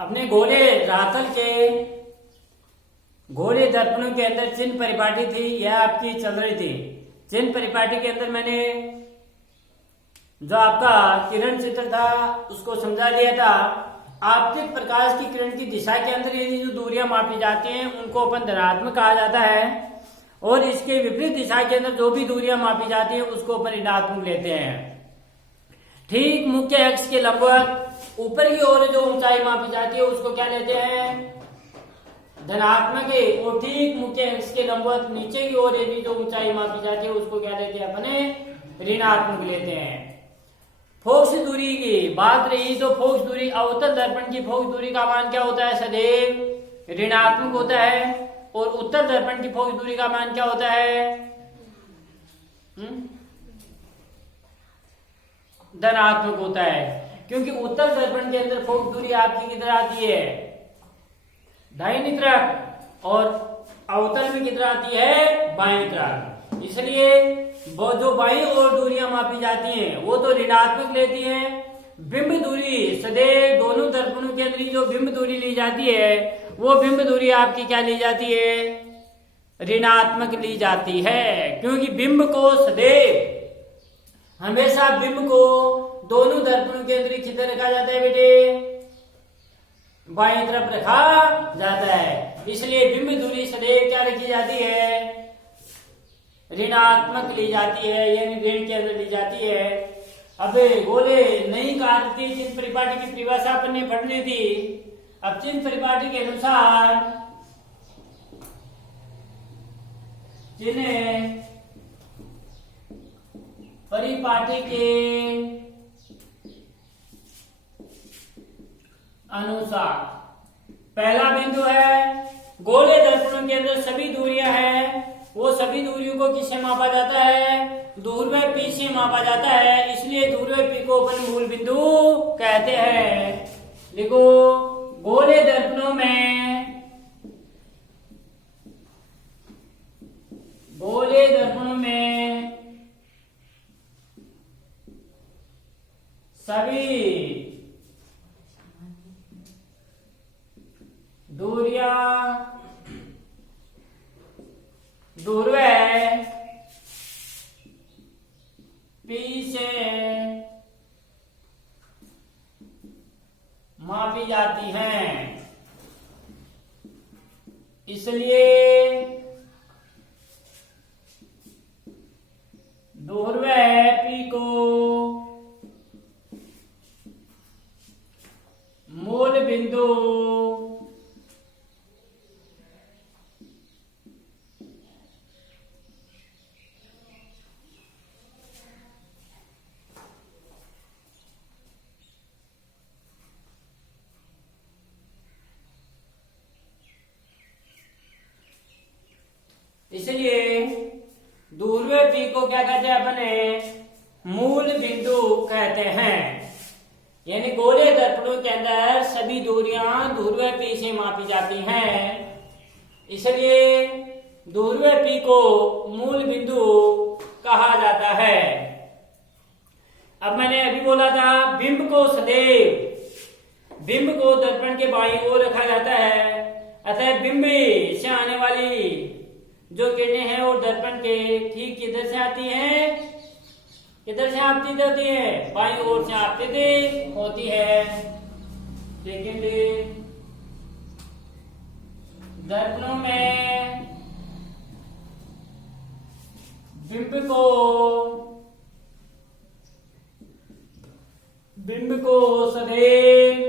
अपने गोले रातल के गोले दर्पणों के अंदर चिन्ह परिपाटी थी, यह आपकी चल रही थी। चिन्ह परिपाटी के अंदर मैंने जो आपका किरण चित्र था उसको समझा दिया था। आपतित प्रकाश की किरण की दिशा के अंदर ये जो दूरियां मापी जाती हैं उनको अपन धनात्मक कहा जाता है, और इसके विपरीत दिशा के अंदर जो भी दूरियां मापी जाती है उसको अपन ऋणात्मक लेते हैं। ठीक मुख्य अक्ष के लंबवत ऊपर की ओर जो ऊंचाई मापी जाती है उसको क्या लेते हैं, धनात्मक है। और ठीक मुख्य अक्ष के लंबवत नीचे की ओर यदि जो ऊंचाई मापी जाती है उसको क्या लेते हैं, अपने ऋणात्मक लेते हैं। फोकस दूरी की बात रही तो फोकस दूरी, अवतल दर्पण की फोकस दूरी का मान क्या होता है, सदैव ऋणात्मक होता है। और उत्तल दर्पण की फोकस दूरी का मान क्या होता है, धनात्मक होता है। क्योंकि उत्तल दर्पण के अंदर फोकस दूरी आपकी किधर आती है, दाहिनी तरफ, और अवतल में किधर आती है, बाईं तरफ। इसलिए वो जो बाईं ओर दूरियां मापी जाती हैं वो तो ऋणात्मक लेती हैं। बिंब दूरी सदैव दोनों दर्पणों के अंदर जो बिंब दूरी ली जाती है वो बिंब दूरी आपकी क्या ली जाती है, ऋणात्मक ली जाती है। क्योंकि बिंब को सदैव हमेशा बिंब को दोनों दर्पणों के अंदर किधर रखा जाता है बेटे, बाईं तरफ रखा जाता है। इसलिए बिंब दूरी सदैव क्या रखी जाती है, ऋणात्मक ली जाती है, यानी ऋण के अंदर ली जाती है। अब गोले नहीं काटती, चिन्ह परिपाटी की परिभाषा अपन ने पढ़नी थी। अब चिन्ह परिपाटी के अनुसार चिन्ह परिपाटी के अनुसार पहला बिंदु है, गोले दर्पणों के अंदर सभी दूरियां हैं, वो सभी दूरियों को किससे मापा जाता है, दूरवे पी से मापा जाता है। इसलिए दूरवे पी को अपन मूल बिंदु कहते हैं। लिखो, गोले दर्पणों में सभी दूरियां दूरवे पी से मापी जाती हैं। इसलिए दूरवे पी को मूल बिंदु इसलिए दूरवे पी को क्या कहते हैं, अपने मूल बिंदु कहते हैं। यानी गोले दर्पणों के अंदर सभी दूरियां दूरवे पी से मापी जाती हैं, इसलिए दूरवे पी को मूल बिंदु कहा जाता है। अब मैंने अभी बोला था बिंब को सदैव बिंब को दर्पण के बाईं ओर रखा जाता है, अतः बिंब से आने वाली जो किरणें हैं वो दर्पण के ठीक किधर से आती हैं, किधर से आपतित होती है, बाईं ओर से आपतित होती है। सेकेंड, दर्पणों में बिंब को सदैव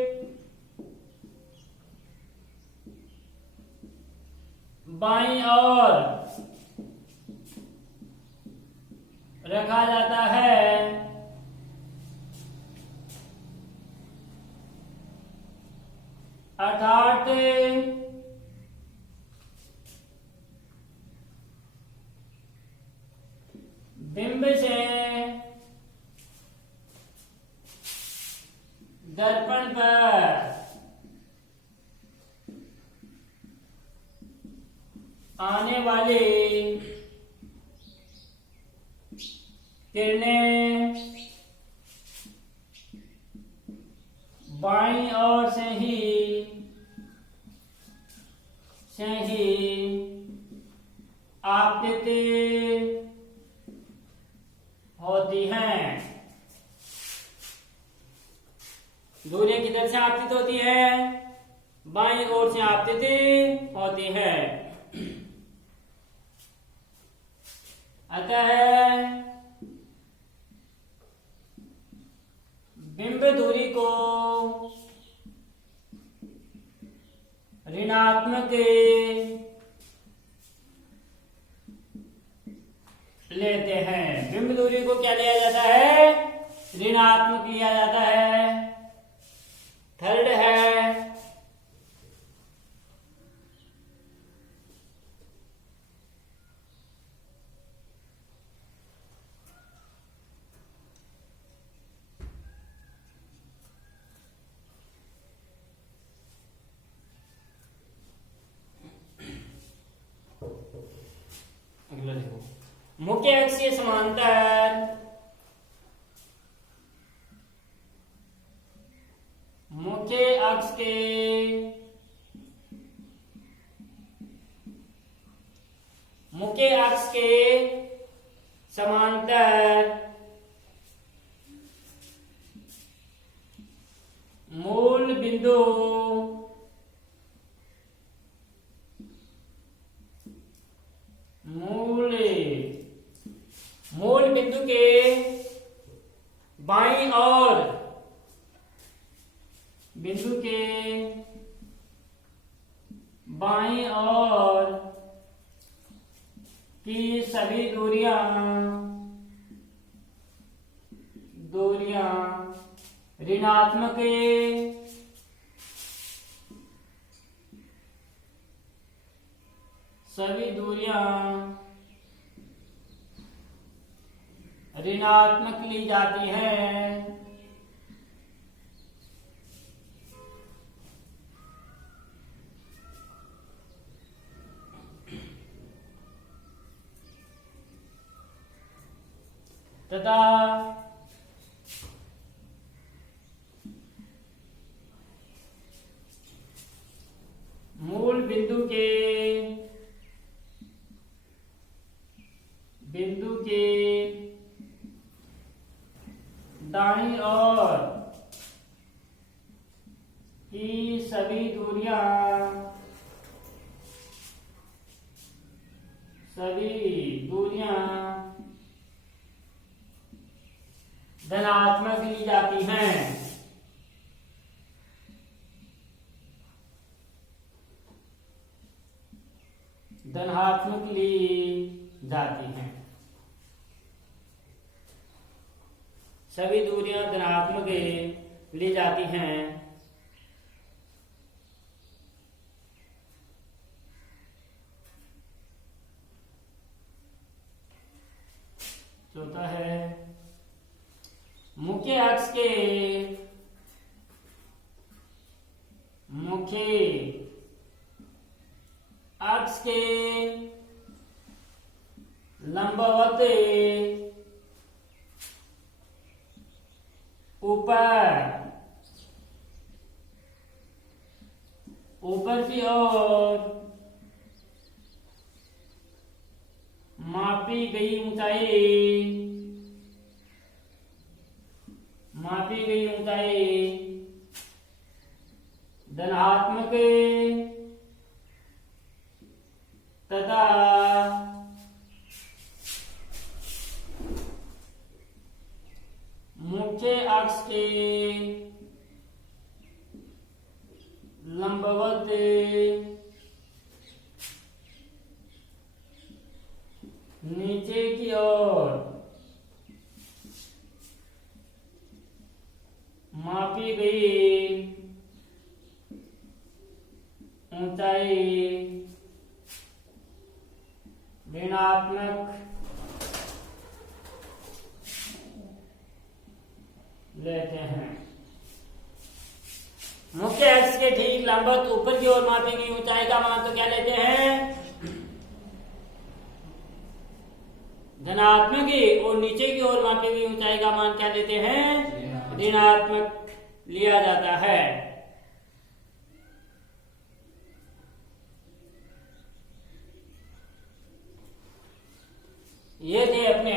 बाईं ओर रखा जाता है, अर्थात बिंब से दर्पण पर आने वाले किरणें बाईं ओर से ही से ही आपतित होती हैं। दूरियां किधर से आपतित होती है? बाईं ओर से आपतित होती है। अतः बिंब दूरी को ऋणात्मक लेते हैं। बिंब दूरी को क्या लिया जाता है? ऋणात्मक लिया जाता है। थर्ड है अगला देखो, मुख्य अक्ष के समांतर मुख्य अक्ष के समांतर मूल बिंदु मूल बिंदु के बाईं ओर की सभी दूरियां ऋणात्मक ली जाती हैं। तथा मूल बिंदु के दाईं ओर की सभी दूरियां धनात्मक ली जाती हैं। सभी दूरियां धनात्मक ली जाती हैं। चौथा है मुख्य अक्ष के लंबवत ऊपर की ओर मापी गई ऊंचाई धनात्मक तथा मुख्य अक्ष के लंबवत नीचे की ओर मापी गई ऊंचाई ऋणात्मक लेते हैं। मुख्य अक्ष के ठीक लंबवत ऊपर की ओर मापी गई ऊंचाई का मान तो क्या लेते हैं? धनात्मक और नीचे की ओर मापी गई ऊंचाई का मान क्या लेते हैं? ऋणात्मक लिया जाता है। ये थे अपने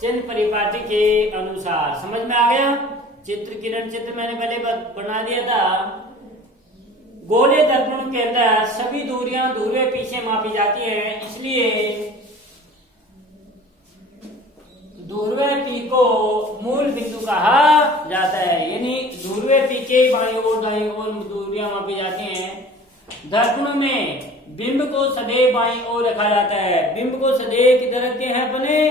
चिन्ह परिपाटी के अनुसार। समझ में आ गया? चित्र किरण चित्र मैंने पहले बना दिया था। गोले दर्पण के अंदर सभी दूरियां ध्रुवीय पी से मापी जाती हैं, इसलिए ध्रुवीय पी को मूल बिंदु कहा जाता है। यानी ध्रुवीय पी के बाईं ओर दाईं ओर दूरियां मापी जाती हैं। दर्पण में बिंब को सदैव बाईं ओर रखा जाता है। बिंब को सदैव किधर रखते हैं अपने?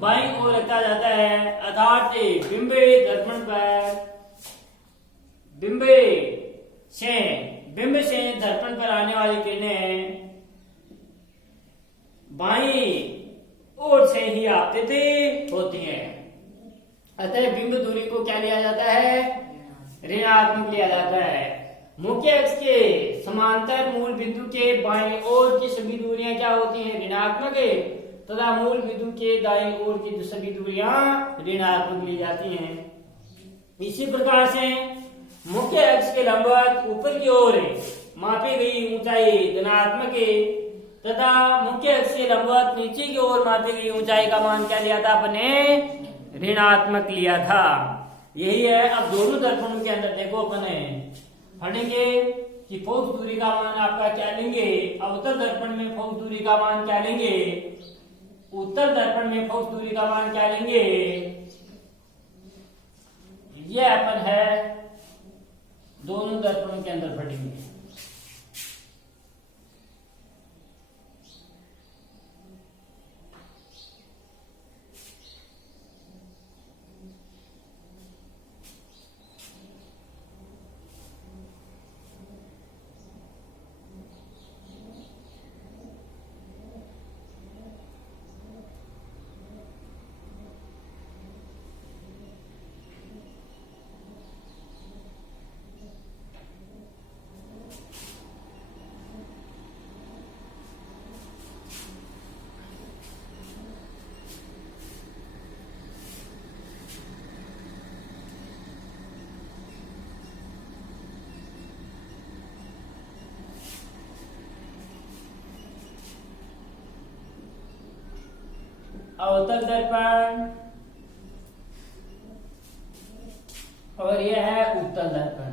बाईं ओर रखा जाता है। अर्थात बिंब दर्पण पर बिंब से दर्पण पर आने वाली किरणें बाईं ओर से ही आपतित होती है। अतः बिंब दूरी को क्या लिया जाता है? ऋणात्मक लिया जाता है। मुख्य अक्ष के समांतर मूल बिंदु के बाईं ओर की सभी दूरियां क्या होती हैं? ऋणात्मक तथा मूल बिंदु के दाईं ओर की सभी दूरियां ऋणात्मक ली जाती हैं। इसी प्रकार से मुख्य अक्ष के लंबवत ऊपर की ओर मापी गई ऊंचाई धनात्मक तथा मुख्य अक्ष के लंबवत नीचे की ओर मापी गई ऊंचाई का मान क्या लिया था अपने? ऋणात्मक लिया था। यही है। अब दोनों दर्पणों के अंदर देखो अपने पढ़ेंगे कि फोकस दूरी का मान आपका क्या लेंगे। अवतल दर्पण में फोकस दूरी का मान क्या लेंगे, उत्तल दर्पण में फोकस दूरी का मान क्या लेंगे। ये अपन है दोनों दर्पणों के अंदर पढ़ेंगे। अवतल दर्पण और यह है उत्तल दर्पण।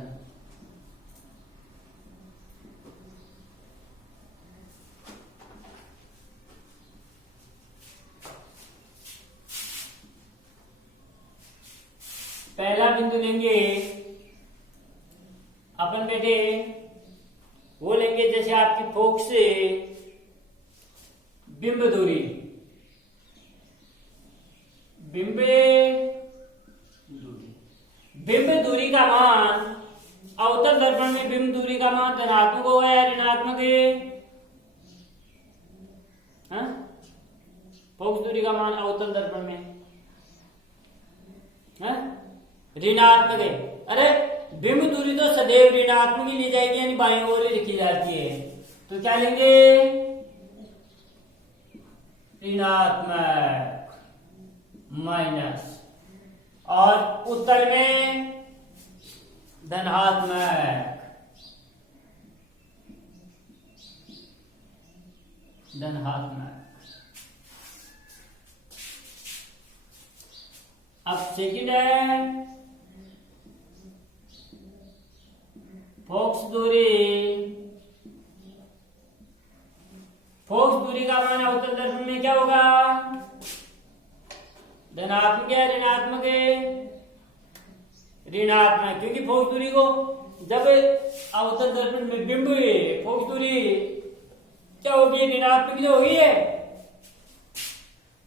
पहला बिंदु लेंगे अपन बेटे, वो लेंगे जैसे आपकी फोकस से बिंब दूरी, बिंब दूरी का मान अवतल दर्पण में बिंब दूरी का मान धनात्मक होगा या ऋणात्मक है? फोकस दूरी का मान अवतल दर्पण में ऋणात्मक है। अरे बिंब दूरी तो सदैव ऋणात्मक ही ली जाएगी, यानी बाईं ओर ही लिखी जाती है। तो क्या लेंगे? ऋणात्मक माइनस, और उत्तर में धनात्मक। अब सेकंड है फोकस दूरी का मान अवतल दर्पण में क्या होगा? धनात्मक है ऋणात्मक है? ऋणात्मक, क्योंकि फोकस दूरी को जब अवतल दर्पण में बिंब फोकस दूरी क्या होगी? ऋणात्मक जो होगी है,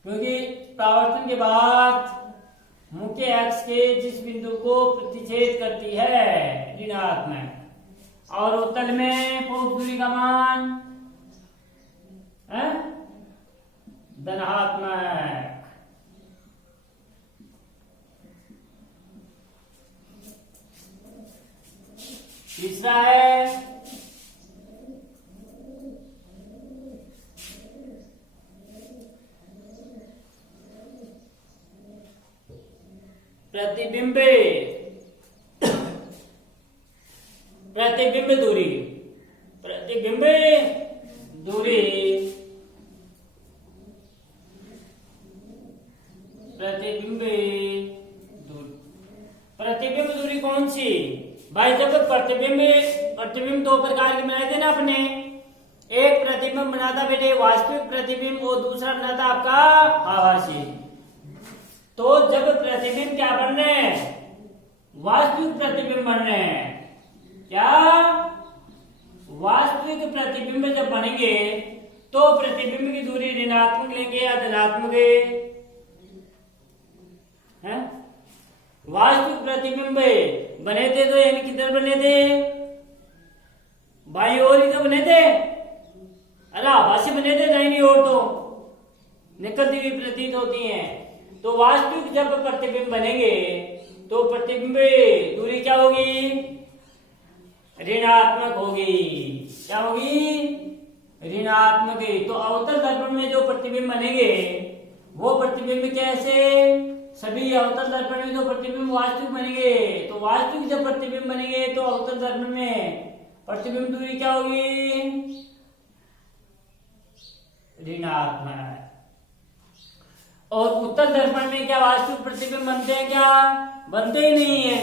क्योंकि परावर्तन के बाद मुख्य अक्ष के जिस बिंदु को प्रतिच्छेद करती है ऋणात्मक, और उत्तल में फोकस दूरी का मान धनात्मक। तीसरा है प्रतिबिंब दूरी प्रतिबिंब दूरी। प्रतिबिंब दूरी कौन सी भाई? जब प्रतिबिंब दो प्रकार के बनाए थे ना अपने, एक प्रतिबिंब बना था बेटे वास्तविक प्रतिबिंब और दूसरा बना था आपका आभासी। तो जब प्रतिबिंब क्या बन रहे हैं? वास्तविक प्रतिबिंब बन रहे हैं। क्या? वास्तविक प्रतिबिंब जब बनेंगे तो प्रतिबिंब की दूरी ऋणात्मक लेंगे या धनात्मक है? वास्तविक प्रतिबिंब बने थे तो यानी किधर बने थे? बाईं ओर ही तो बने थे। अरे आभासी बने थे दाहिनी ओर तो निकलती हुई प्रतीत होती हैं। तो वास्तविक जब प्रतिबिंब बनेंगे तो प्रतिबिंब दूरी क्या होगी? ऋणात्मक होगी। क्या होगी? ऋणात्मक। तो अवतल दर्पण में जो प्रतिबिंब बनेंगे वो प्रतिबिंब कैसे? सभी अवतल दर्पण में जो प्रतिबिंब वास्तविक बनेंगे, तो वास्तविक जब प्रतिबिंब बनेंगे तो अवतल दर्पण में प्रतिबिंब दूरी क्या होगी? ऋणात्मक। और उत्तल दर्पण में क्या वास्तविक प्रतिबिंब बनते हैं? क्या बनते ही नहीं है,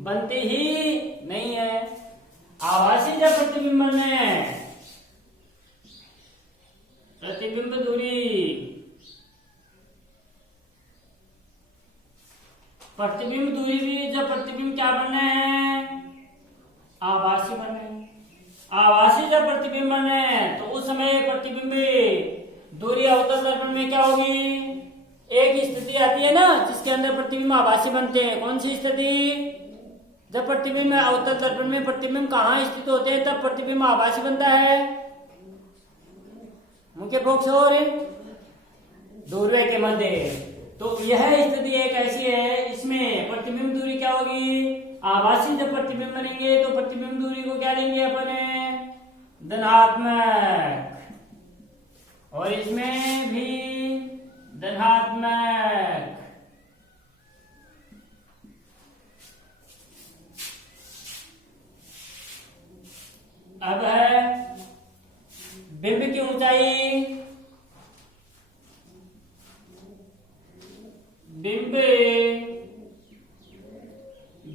बनते ही नहीं है। आभासी जब प्रतिबिंब बन रहे हैं, प्रतिबिंब दूरी प्रतिबिंब दूरी भी जब प्रतिबिंब क्या बन रहे हैं? आभासी बन रहे हैं। आभासी जब प्रतिबिंब बन रहे हैं तो उस समय प्रतिबिंब दूरी अवतल दर्पण में क्या होगी? एक स्थिति आती है ना जिसके अंदर प्रतिबिंब आभासी बनते हैं। कौन सी स्थिति? जब प्रतिबिंब अवतल दर्पण में प्रतिबिंब कहाँ स्थित होते हैं तब प्रतिबिंब आभासी बनता है। मुख्य फोक्स और दूरवे के मध्य। तो यह स्थिति एक ऐसी है, इसमें प्रतिबिंब दूरी क्या होगी? आभासी जब प्रतिबिंब बनेंगे तो प्रतिबिंब दूरी को क्या लेंगे अपन? धनात्मक। और इसमें भी धनात्मक। अब है बिंब की ऊंचाई।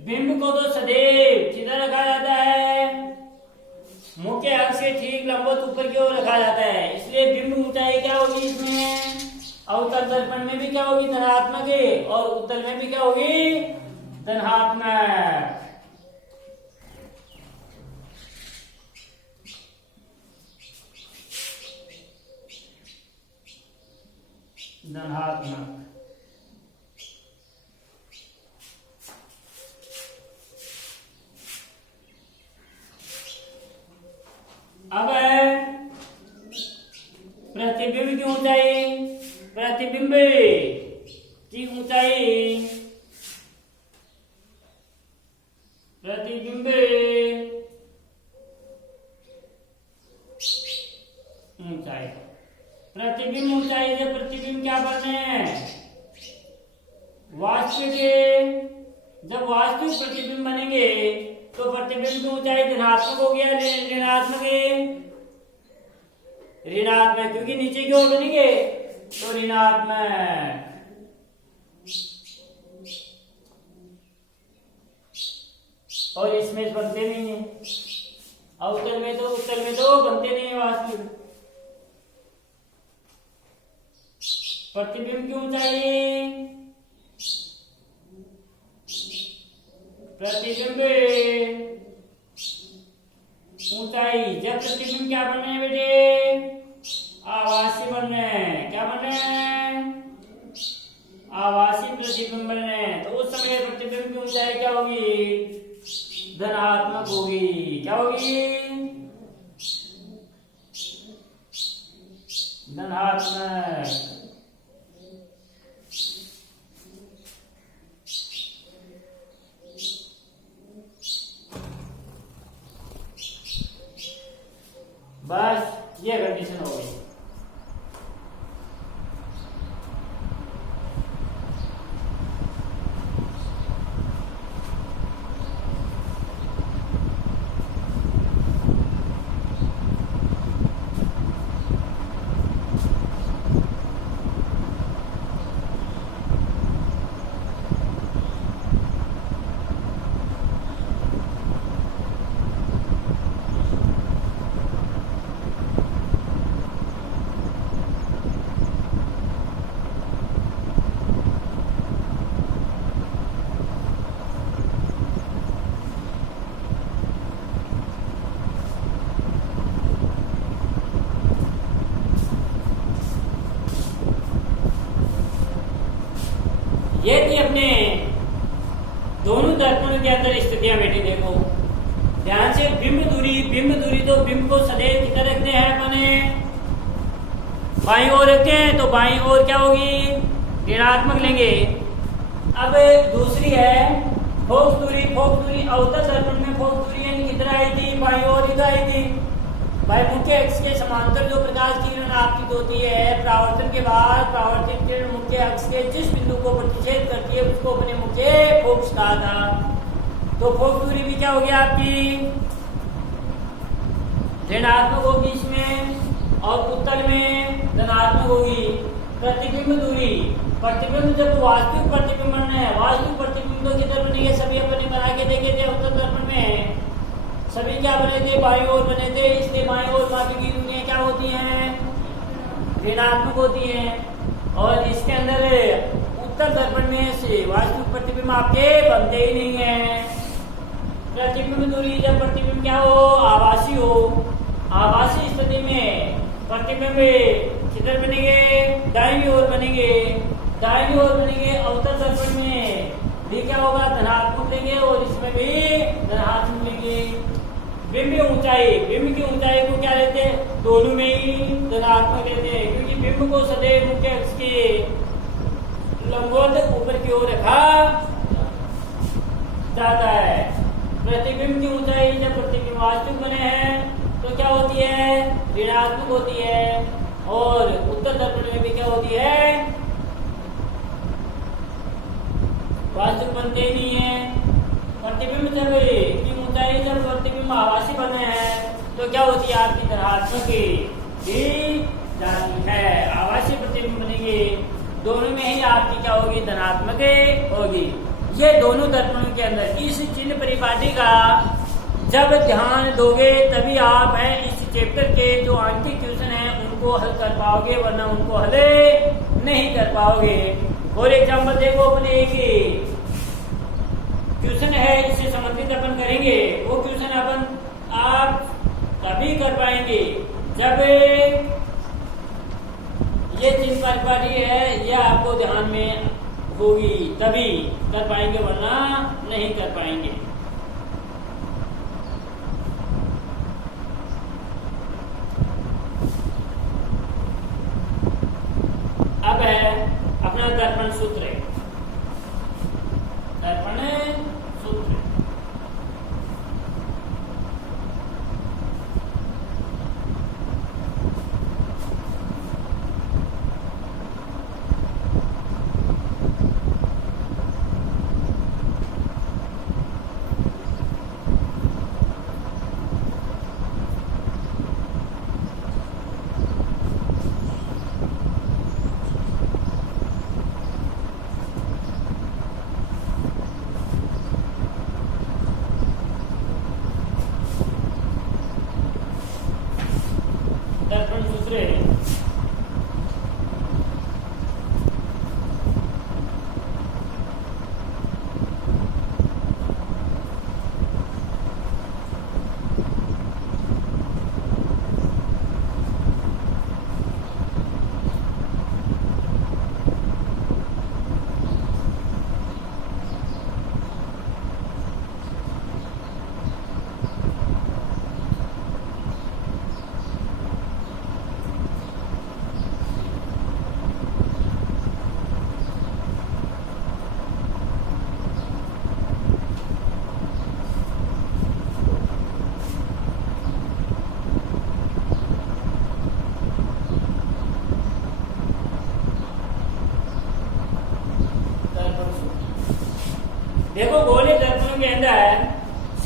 बिंब को तो सदैव सीधा रखा जाता है, मुख्य अक्ष के ठीक लंबवत ऊपर की ओर रखा जाता है। इसलिए बिंब ऊंचाई क्या होगी? इसमें अवतल दर्पण में भी क्या होगी? धनात्मक। और उत्तल में भी क्या होगी? धनात्मक। धनात्मक। अब है प्रतिबिंब की ऊंचाई। प्रतिबिंब की ऊंचाई, प्रतिबिंब ऊंचाई, प्रतिबिंब ऊंचाई जब प्रतिबिंब क्या बन रहे हैं? वास्तविक। जब वास्तविक प्रतिबिंब बनेंगे तो प्रतिबिंब की ऊंचाई धनात्मक हो गया, ऋणात्मक। ऋणात्मक क्योंकि नीचे की ओर बनेंगे तो ऋणात्मक। और इसमें बनते नहीं है, अवतल में तो उत्तल में तो बनते नहीं है वास्तविक। प्रतिबिंब की ऊंचाई, प्रतिबिंब ऊंचाई जब प्रतिबिंब क्या बन रहे हैं बेटे? आभासी बन रहे हैं। क्या बन रहे हैं? आभासी प्रतिबिंब बन रहे हैं। तो उस समय प्रतिबिंब की ऊंचाई क्या होगी? धनात्मक होगी। क्या होगी? धनात्मक। बस ये कंडीशन हो गई। ये थी अपने दोनों दर्पण के अंदर स्थितियां बेटी। देखो ध्यान से, बिंब दूरी तो बिंब को सदैव किधर रखते हैं अपने, बाईं ओर रखते हैं, तो बाईं ओर क्या होगी, ऋणात्मक लेंगे। अब दूसरी है फोकस दूरी। फोकस दूरी अवतल दर्पण में फोकस दूरी यानी किधर आई थी, बाईं ओर इधर आई थी। भाई मुख्य अक्ष के समांतर जो प्रकाश की किरण आपतित होती है, परावर्तन के बाद परावर्तित किरण मुख्य अक्ष के जिस बिंदु को प्रतिच्छेद करती है उसको अपने मुख्य फोकस कहा था। तो फोकस दूरी भी क्या हो गया आपकी, ऋणात्मक होगी इसमें, और उत्तल में धनात्मक होगी। प्रतिबिंब दूरी, प्रतिबिंब जब वास्तविक प्रतिबिंब बनना है, वास्तविक प्रतिबिंब तो किधर बनेंगे, सभी अपने बना के देखे थे उत्तल दर्पण में, सभी क्या बने थे, बाईं ओर बने थे। इसलिए बाईं ओर बाकी की दूरियां क्या होती हैं, ऋणात्मक होती हैं। और इसके अंदर उत्तल दर्पण में से वास्तविक प्रतिबिंब आपके बनते ही नहीं है। प्रतिबिंब दूरी, जब प्रतिबिंब क्या हो, आभासी हो, आभासी स्थिति में प्रतिबिंब किधर बनेंगे, दाहिनी ओर बनेंगे, दाहिनी ओर बनेंगे। अवतल दर्पण में भी क्या होगा, धनात्मक लेंगे, और इसमें भी धनात्मक लेंगे। बिंब ऊंचाई, बिंब की ऊंचाई को क्या लेते हैं, दोनों में ही धनात्मक लेते हैं, क्योंकि बिंब को सदैव मुख्य अक्ष के लंबवत ऊपर की ओर रखा जाता है। प्रतिबिंब की ऊंचाई जब प्रतिबिंब वास्तविक बने हैं तो क्या होती है, ऋणात्मक होती है। और उत्तल दर्पण में भी क्या होती है, वास्तविक बनते ही नहीं है। प्रतिबिंब जब की ऊंचाई जब प्रतिबिंब आभासी बने हैं तो क्या होती है, आपकी धनात्मक भी जाती है। आभासी प्रतिबिंब बनेंगे, दोनों में ही आपकी क्या होगी, धनात्मक होगी। ये दोनों दर्पणों के अंदर इस चिन्ह परिपाटी का जब ध्यान दोगे तभी आप है इस चैप्टर के जो आंतरिक क्वेश्चन है उनको हल कर पाओगे, वरना उनको हल नहीं कर पाओगे। और एग्जाम्पल देखो, अपने एक क्वेश्चन है इससे संबंधित अपन करेंगे। वो क्वेश्चन अपन आप तभी कर पाएंगे जब ये चिन्ह परिपाटी है ये आपको ध्यान में होगी, तभी कर पाएंगे, वरना नहीं कर पाएंगे। अब है अपना दर्पण सूत्र, दर्पण सूत्र। दर्पण सूत्र देखो, गोले दर्पणों के अंदर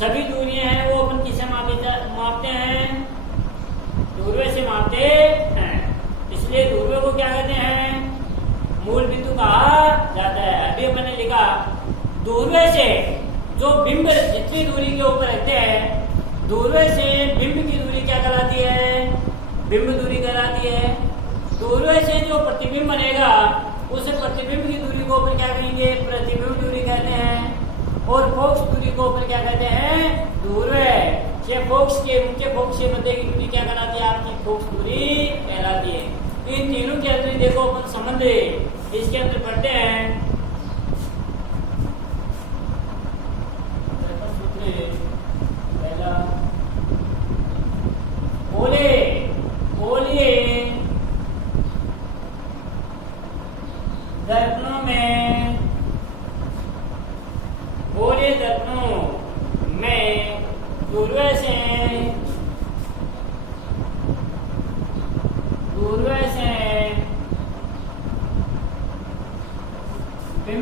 सभी दूरियां हैं वो अपन किसे मापते हैं, दूरवे से मापते हैं। इसलिए दूरवे को क्या कहते हैं, मूल बिंदु कहा जाता है। अभी अपन ने लिखा दूरवे से जो बिंब जितनी दूरी के ऊपर रहते हैं, दूरवे से बिंब की दूरी क्या कहलाती है, बिंब दूरी कहलाती है। दूरवे से जो प्रतिबिंब बनेगा उस प्रतिबिंब की दूरी को अपन क्या कहेंगे, प्रतिबिंब दूरी कहते हैं। और फोकस दूरी को अपन क्या कहते हैं, दूरवे। फोकस के मुख्य फोकस के मध्य की दूरी क्या कहलाती है, आपकी फोकस दूरी कहलाती है। इन तीनों के अंदर देखो अपन संबंध इसके अंदर पढ़ते हैं।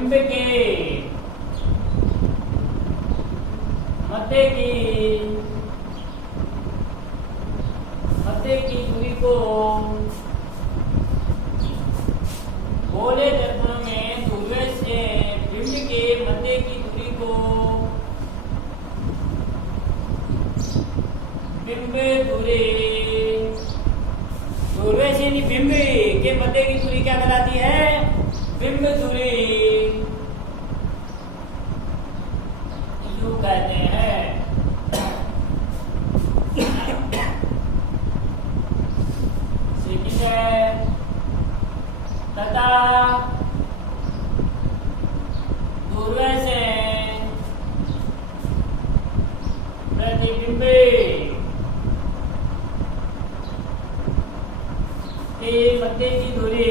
बिंब के मध्य की दूरी को गोले दर्पणों में ध्रुव से बिंब के मध्य की दूरी को बिंब दूरी, ध्रुव से बिंब के मध्य की दूरी क्या कहलाती है? बिंब दूरी यू कहते हैं। सेकंड है तथा ध्रुव से प्रतिबिंब के मध्य की दूरी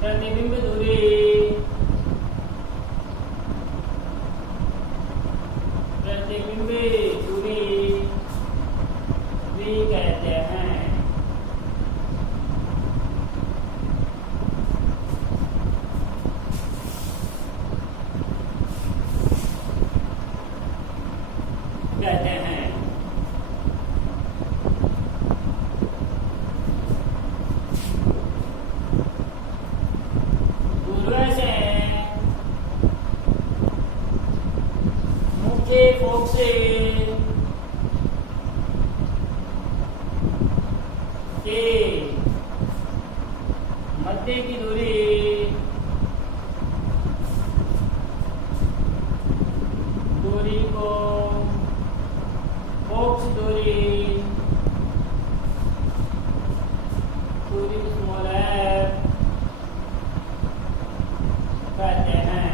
प्रतिबिंब दूरी प्रतिबिंब दूरी भी कहते हैं। फोक से के मध्य की दूरी को फोक्स दूरी स्मॉल एफ कहते हैं।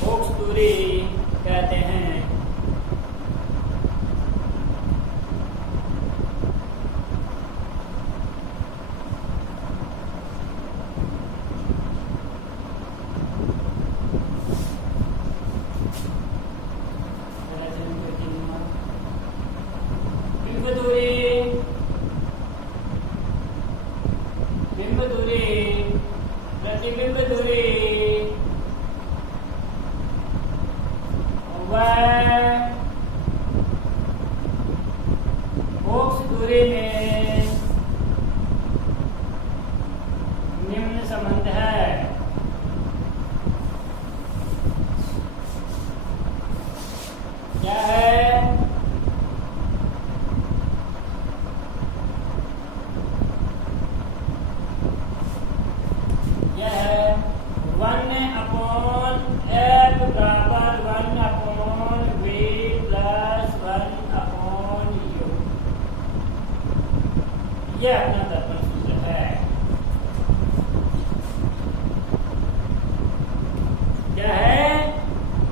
फोक्स दूरी कहते हैं। बिंब दूरी प्रतिबिंब दूरी फोक्स दूरी में निम्न संबंध है। क्या है? यह है 1/f बराबर 1/v प्लस 1/u। यह अपना दर्पण सूत्र है। क्या है?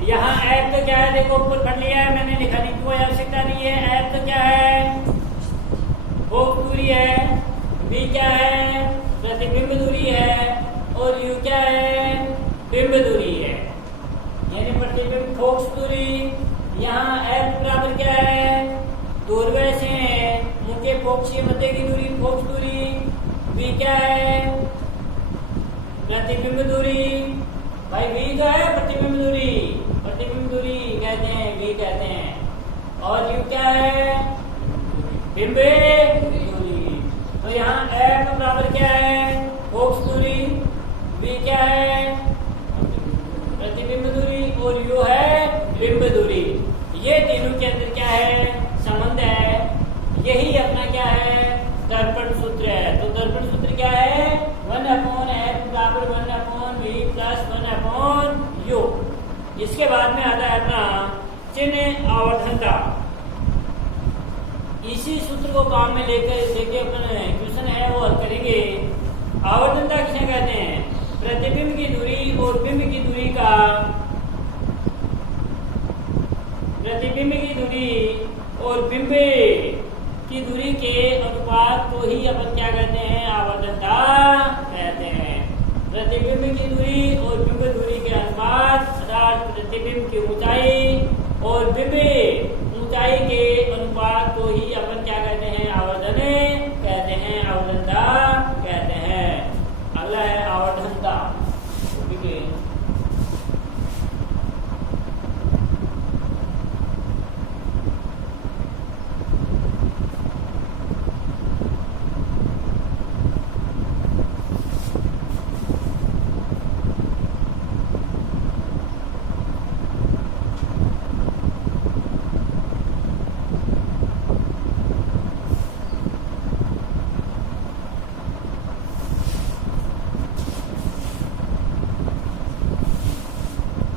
यहाँ f तो क्या है? देखो ऊपर पढ़ लिया है मैंने, लिखाने की कोई आवश्यकता नहीं है। f तो क्या है? फोक्स दूरी है। v क्या है? प्रतिबिंब दूरी है। और u क्या है? बिंब दूरी है। यानी प्रतिबिंब फोक्स दूरी। यहाँ f बराबर क्या है? ध्रुव से मुख्य फोक्स के मध्य की दूरी फोक्स दूरी। v क्या है? प्रतिबिंब दूरी। भाई v तो है प्रतिबिंब दूरी, प्रतिबिंब दूरी कहते हैं, v कहते हैं। और u क्या है? बिंब दूरी। तो यहाँ f बराबर क्या है? फोक्स दूरी। v क्या है? प्रतिबिंब दूरी। और u है बिंब दूरी। ये तीनों के अंदर क्या है? संबंध है। यही अपना क्या है? दर्पण सूत्र है। तो दर्पण सूत्र क्या है? 1/f बराबर 1/v प्लस 1/u। इसके बाद में आता है अपना चिन्ह आवर्धनता। इसी सूत्र को काम में लेके अपन क्वेश्चन है वो हल करेंगे। आवर्धनता किसे कहते हैं? प्रतिबिंब की दूरी और बिंब की दूरी का, प्रतिबिंब की दूरी और बिंब की दूरी के अनुपात को ही अपन क्या कहते हैं? आवर्धनता कहते हैं। प्रतिबिंब की दूरी और बिंब दूरी के अनुपात अर्थात प्रतिबिंब की ऊंचाई और बिंब ऊंचाई के अनुपात को ही अपन क्या कहते हैं, आवर्धन कहते हैं, आवर्धनता कहते हैं। अगला है आवर्धनता। ठीक है,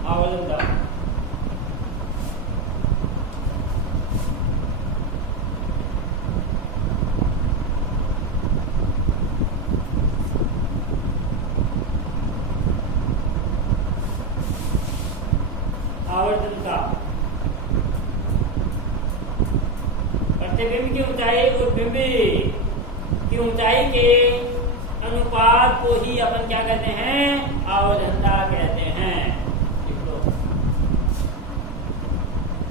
आवर्धनता। आवर्धनता प्रतिबिंब की ऊंचाई और बिंब की ऊंचाई के अनुपात को ही अपन क्या कहते हैं, आवर्धनता कहते हैं।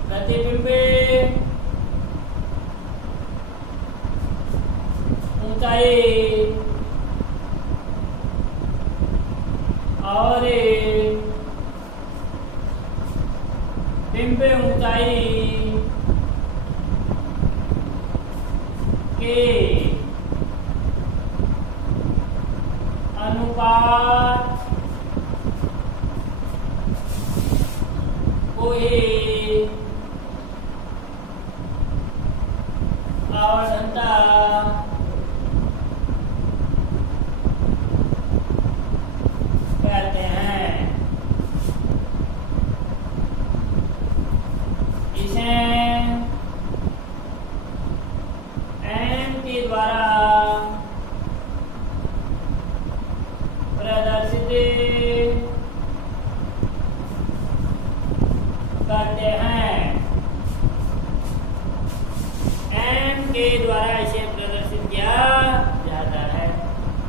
प्रतिबिंब ऊंचाई और बिंब ऊंचाई के अनुपात को ही आवर्धनता कहते हैं। इसे एम के द्वारा प्रदर्शित करते हैं। एम के द्वारा इसे प्रदर्शित किया जाता है।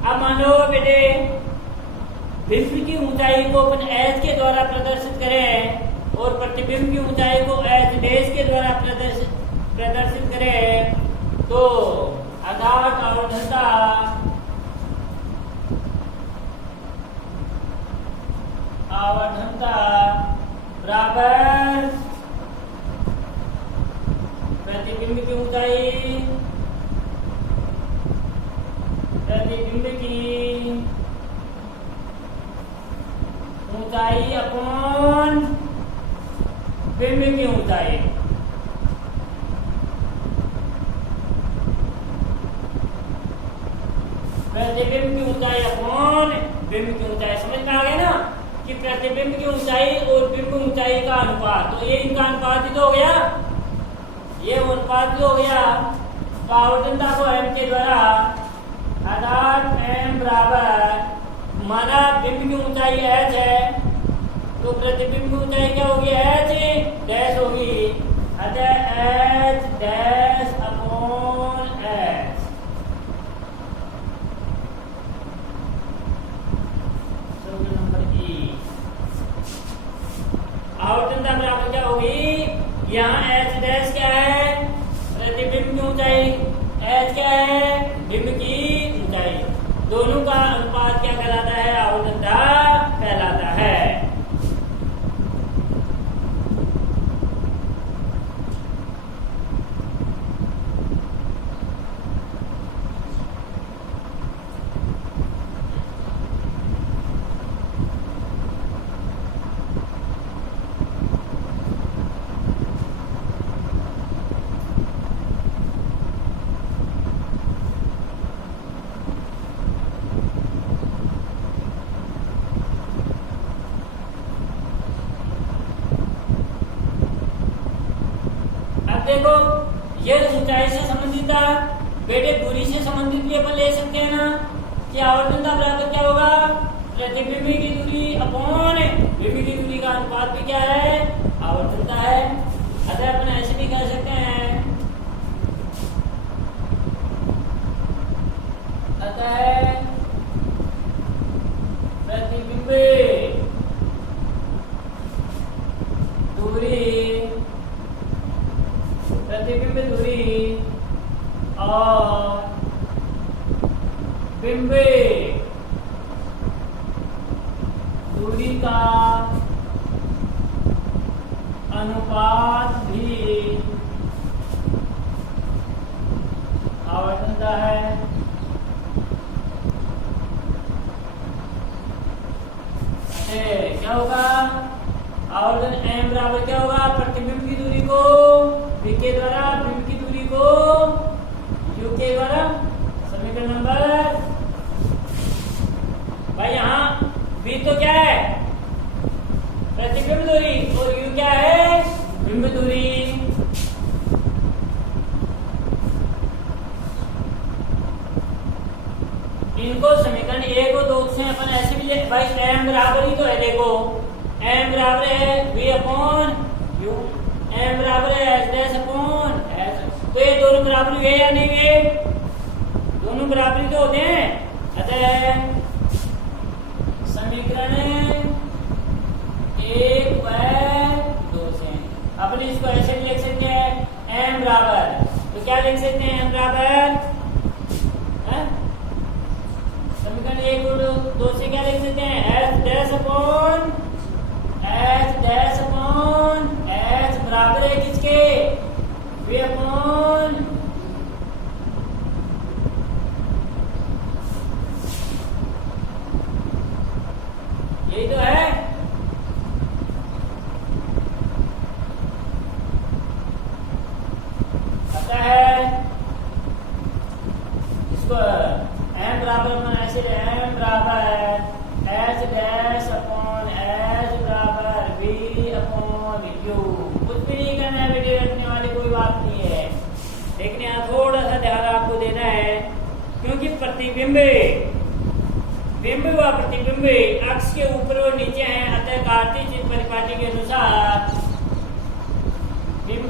अब मान लो बेटे बिंब की ऊंचाई को अपन एच के द्वारा प्रदर्शित करें और प्रतिबिंब की ऊंचाई को एच डैश के द्वारा प्रदर्शित करें, तो आधार आवर्धनता बराबर प्रतिबिंब की ऊंचाई, प्रतिबिंब की ऊंचाई अपॉन बिंब की ऊंचाई। प्रतिबिंब की ऊंचाई अपॉन बिंब की ऊंचाई। समझ में आ गया ना कि प्रतिबिंब की ऊंचाई और बिंब ऊंचाई का अनुपात, तो ये इनका अनुपात ही तो हो गया, ये अनुपात जो हो गया। तो आवर्धनता को एम के द्वारा अर्थात एम बराबर माना बिंब की ऊंचाई एच है तो प्रतिबिंब की ऊंचाई क्या होगी, एच डैश होगी, अतः एच डैश अपॉन एच। आवर्धनता बराबर क्या होगी, यहाँ एच डैश क्या है, प्रतिबिंब की ऊंचाई, एच क्या है, बिंब की ऊंचाई, दोनों का अनुपात क्या कहलाता है, आवर्धनता कहलाता है। देखो ये ऊंचाई से संबंधित था, बेटे दूरी से संबंधित भी अपन ले सकते हैं ना कि आवर्धनता बराबर क्या होगा, प्रतिबिंब की दूरी अपॉन बिंब की दूरी का अनुपात भी क्या है, आवर्धनता है। अतः अपन ऐसे भी कह सकते हैं, अतः प्रतिबिंब दूरी प्रतिबिंब दूरी और बिंब दूरी का अनुपात भी आवर्तनता है। क्या होगा आवर्तन m बराबर क्या होगा प्रतिबिंब की दूरी को v के द्वारा बिंब की दूरी को u के द्वारा। समीकरण नंबर भाई यहाँ v तो क्या है प्रतिबिंब दूरी और u क्या है बिंब दूरी। इनको समीकरण 1 और 2 से अपन ऐसे भी भाई m बराबर ही तो है। देखो m बराबर है v अपॉन u, m बराबर है h डैश अपॉन h। तो ये दोनों बराबर हुए या नहीं हुए? दोनों बराबर तो होते हैं। अतः समीकरण 1 व 2 से अपन इसको ऐसे भी लिख सकते हैं m बराबर, तो क्या लिख सकते हैं m बराबर समीकरण 1 और 2 से क्या लिख सकते हैं h डैश अपॉन h बराबर है किसके v अपॉन यही तो है। पता है इसको m बराबर अपन ऐसे m बराबर h डैश अपॉन h बराबर v अपॉन u। कुछ भी नहीं करना है बेटे, रखने वाली कोई बात नहीं है, लेकिन यहाँ थोड़ा सा ध्यान आपको देना है क्योंकि प्रतिबिंब बिंब व प्रतिबिंब अक्ष के ऊपर और नीचे हैं। अतः कार्तीय चिन्ह परिपाटी के अनुसार बिंब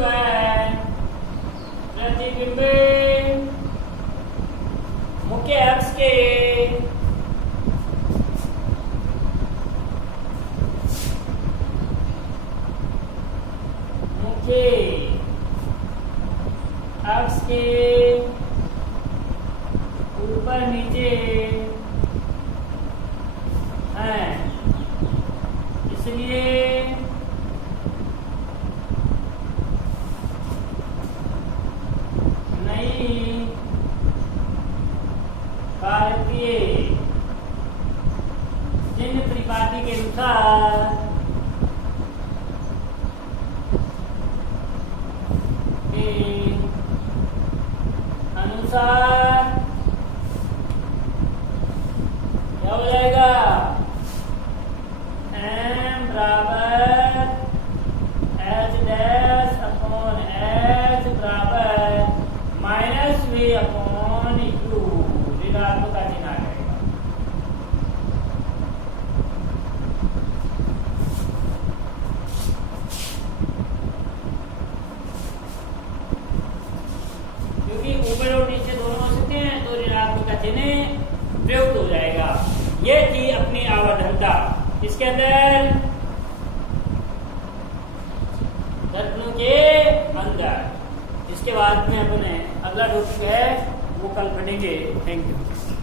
व प्रतिबिंब मुख्य अक्ष के ऊपर नीचे हैं, इसलिए नई भारतीय चिन्ह परिपाटी के अनुसार क्या हो जाएगा m बराबर h डैश अपॉन h बराबर माइनस v अपॉन u, ऋणात्मक का चिन्ह आ जाएगा। क्योंकि ऊपर और नीचे दोनों हो सकते हैं तो ऋणात्मक का चिन्ह प्रयुक्त हो जाएगा। ये थी अपनी आवर्धनता। इसके अंदर तत्वों के अंदर, इसके बाद में अपने अगला टॉपिक है वो कल पढ़ेंगे। Thank you.